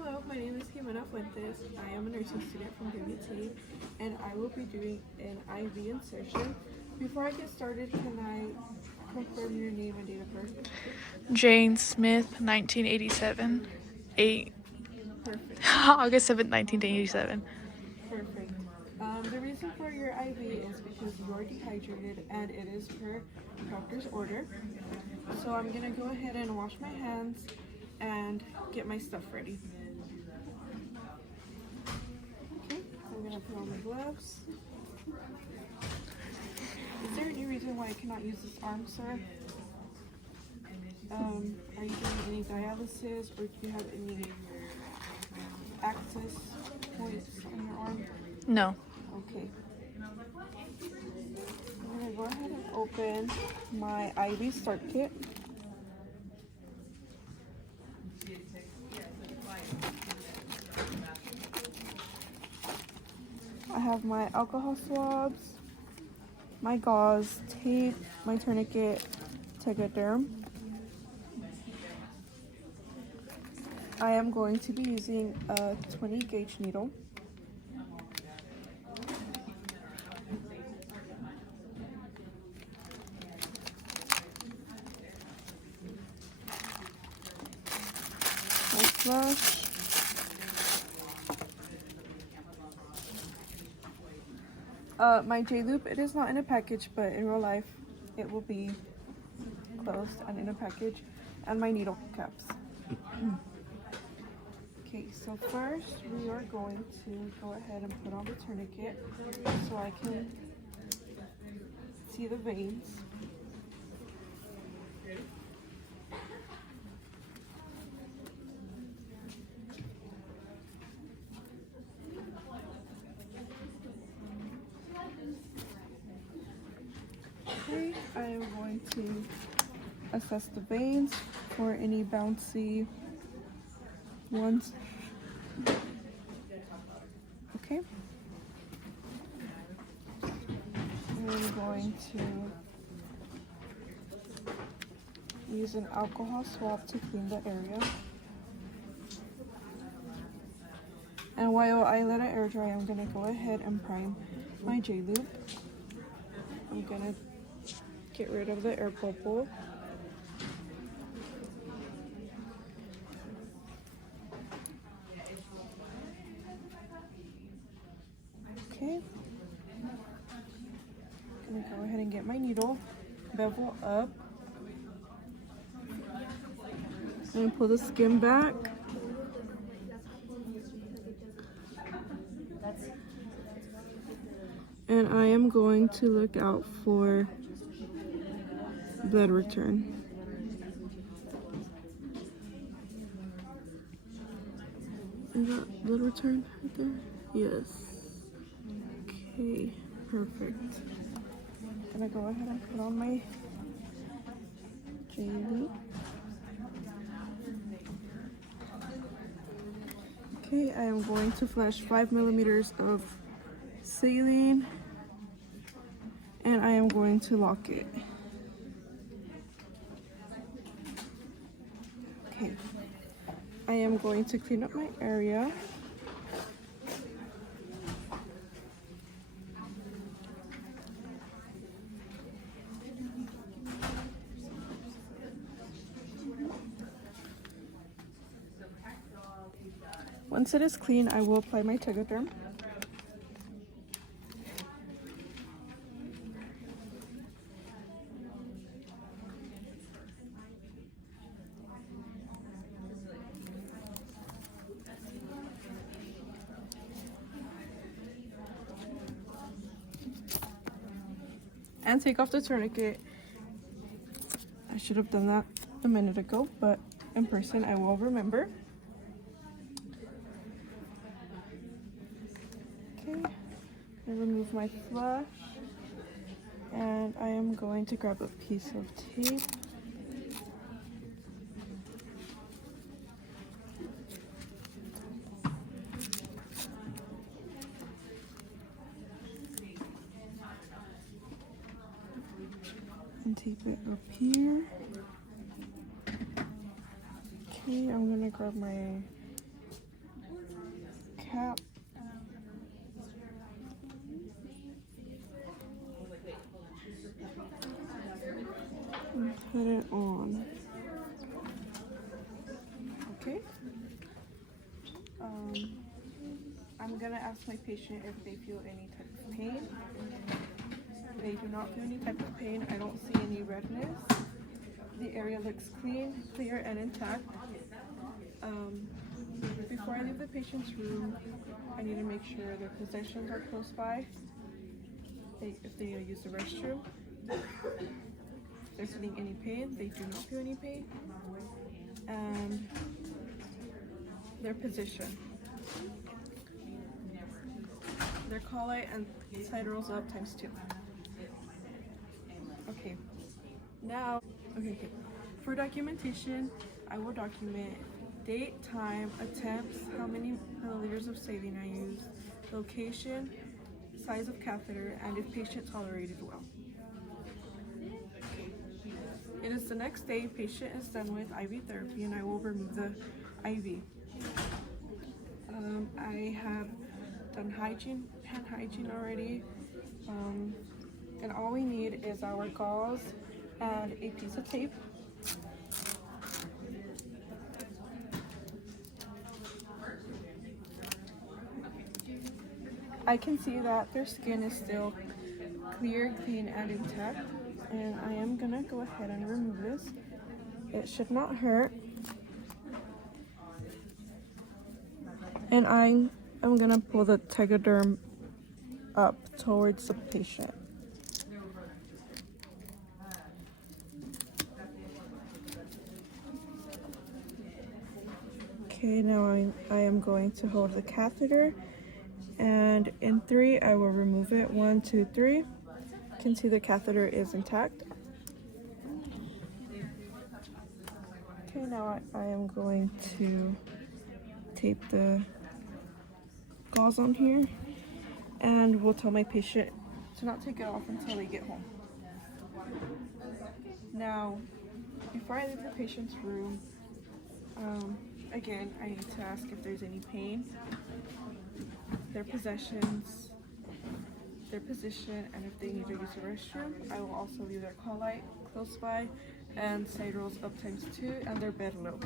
Hello, my name is Jimena Fuentes. I am a nursing student from WT and I will be doing an IV insertion. Before I get started, can I confirm your name and date of birth? Jane Smith, 1987. Perfect. August 7th, 1987. Perfect. The reason for your IV is because you're dehydrated and it is per doctor's order. So I'm going to go ahead and wash my hands and get my stuff ready. Okay, I'm going to put on my gloves. Is there any reason why I cannot use this arm, sir? Are you doing any dialysis or do you have any access points on your arm? No. Okay. I'm going to go ahead and open my IV start kit. I have my alcohol swabs, my gauze, tape, my tourniquet, tegaderm. I am going to be using a 20 gauge needle. My flush. My J-loop, it is not in a package, but in real life it will be closed and in a package, and my needle caps. Okay, so first we are going to go ahead and put on the tourniquet so I can see the veins. Okay, I am going to assess the veins for any bouncy ones. Okay. I'm going to use an alcohol swab to clean the area. And while I let it air dry, I'm going to go ahead and prime my J-loop. I'm going to get rid of the air bubble. Okay. I'm going to go ahead and get my needle, bevel up, and pull the skin back. And I am going to look out for blood return. Is that blood return right there? Yes. Okay, perfect. I'm gonna go ahead and put on my JV. Okay, I am going to flash 5 millimeters of saline and I am going to lock it. Okay, I am going to clean up my area. Once it is clean, I will apply my tegaderm. And take off the tourniquet. I should have done that a minute ago, but in person I will remember. Okay, I remove my flush and I am going to grab a piece of tape. And tape it up here. Okay, I'm gonna grab my cap. And put it on. Okay. I'm gonna ask my patient if they feel any type of pain. They do not feel any type of pain. I don't see any redness. The area looks clean, clear, and intact. Before I leave the patient's room, I need to make sure their possessions are close by. If they use the restroom, if they're feeling any pain, they do not feel any pain. And their position. Their colli and side rolls up ×2. Okay. Now, okay. For documentation, I will document date, time, attempts, how many milliliters of saline I used, location, size of catheter, and if patient tolerated well. It is the next day, patient is done with IV therapy, and I will remove the IV. I have done hand hygiene already, and all we need is our gauze and a piece of tape. I can see that their skin is still clear, clean, and intact, and I am gonna go ahead and remove this. It should not hurt. And I'm gonna pull the tegaderm up towards the patient. Okay, now I am going to hold the catheter, and in 3 I will remove it. 1, 2, 3. You can see the catheter is intact. Okay, now I am going to tape the gauze on here, and we'll tell my patient to not take it off until they get home. Now, before I leave the patient's room, again, I need to ask if there's any pain, their possessions, their position, and if they need to use the restroom. I will also leave their call light close by and side rolls up ×2 and their bed low.